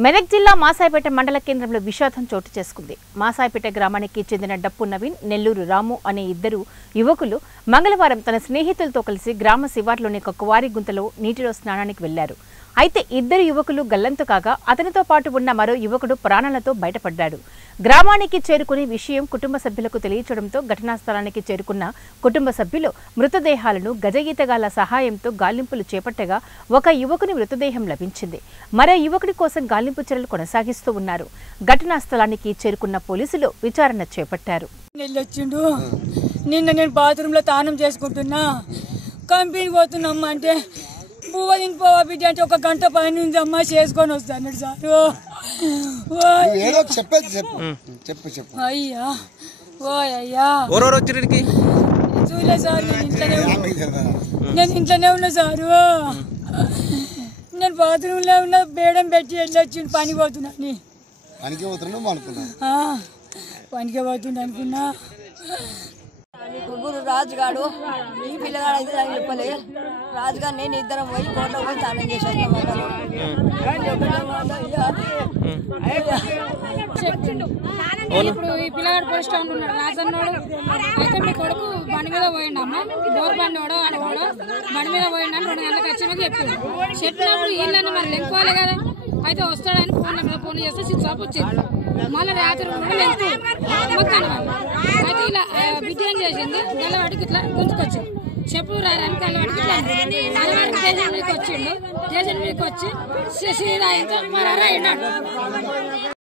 మెదక్ జిల్లా మాసాయిపేట మండల కేంద్రంలో విషాదం చోటు చేసుకుంది. మాసాయిపేట గ్రామానికి చెందిన డప్పు నవీన్, నెల్లూరు రాము అనే ఇద్దరు యువకులు మంగళవారం తన స్నేహితులతో కలిసి గ్రామ శివార్లోని ఒక కువారి గుంతలో నీటిలో స్నానానికి వెళ్లారు. అయితే ఇద్దరు యువకులు గల్లంతు కాగా అతనితో పాటు ఉన్న మరో యువకుడు ప్రాణాలతో బయటపడ్డాడు. గ్రామానికి చేరుకునే విషయం కుటుంబ సభ్యులకు తెలియచడంతో ఘటనా స్థలానికి చేరుకున్న కుటుంబ సభ్యులు మృతదేహాలను గజగీతగాళ్ల సహాయంతో గాలింపులు చేపట్టగా ఒక యువకుని మృతదేహం లభించింది. మరో యువకుడి కోసం గాలింపు చర్యలు కొనసాగిస్తూ ఉన్నారు. ఘటనా స్థలానికి చేరుకున్న పోలీసులు విచారణ చేపట్టారు. నిన్న నేను బాత్రూమ్ లో తానం చేసుకుంటున్నా, కంపెనీ పోతున్నామ్మా అంటే పువ్వు తినిపోవా బిడ్డ అంటే ఒక గంట పని ఉంది అమ్మా చేసుకొని వస్తాను సార్. అయ్యా ఓ అయ్యా చూలే సార్, నేను ఇంట్లోనే ఉన్నా సారు. నేను బాత్రూమ్ లో ఉన్నా, బేడం పెట్టి వెళ్ళొచ్చి పని పోతున్నాను. పనికి పోతున్నా అనుకున్నా. ముగ్గురు రాజుగాడు, ఈ పిల్లగాడు అయితే నాకు చెప్పలే. రాజుగారు నేను ఇద్దరం పోయి కోట పోయి స్నానం చేశాను. ఇప్పుడు ఈ పిల్లగాడు పోలీస్ స్టేషన్ ఉన్నాడు రాజన్నోడు. అయితే మీ కొడుకు బండి మీద పోయిండు అమ్మ, డోర్ బండి వాడు ఆడవాడు బండి మీద పోయిండు అని 2 గంటలకు వచ్చినాక చెప్పిండు. చెప్పినప్పుడు వీళ్ళని మరి లెంకోవాలి కదా, అయితే వస్తాడని ఫోన్ల మీద ఫోన్ చేస్తే స్విచ్ ఆఫ్ వచ్చింది. మళ్ళీ రాత్రి లెంకు మొత్తాను వాళ్ళు అయితే ఇలా బిడ్డ ఏం చేసింది, గల్లవాడికి ఇట్లా గుంజుకొచ్చింది. చెప్పు రాయడానికి గల్లవాడికి ఇట్లా గల్లవాడికి స్టేషన్ మీదకి వచ్చిండు. స్టేషన్ మీదకి వచ్చి సీదా అయితే మరి అయినాడు.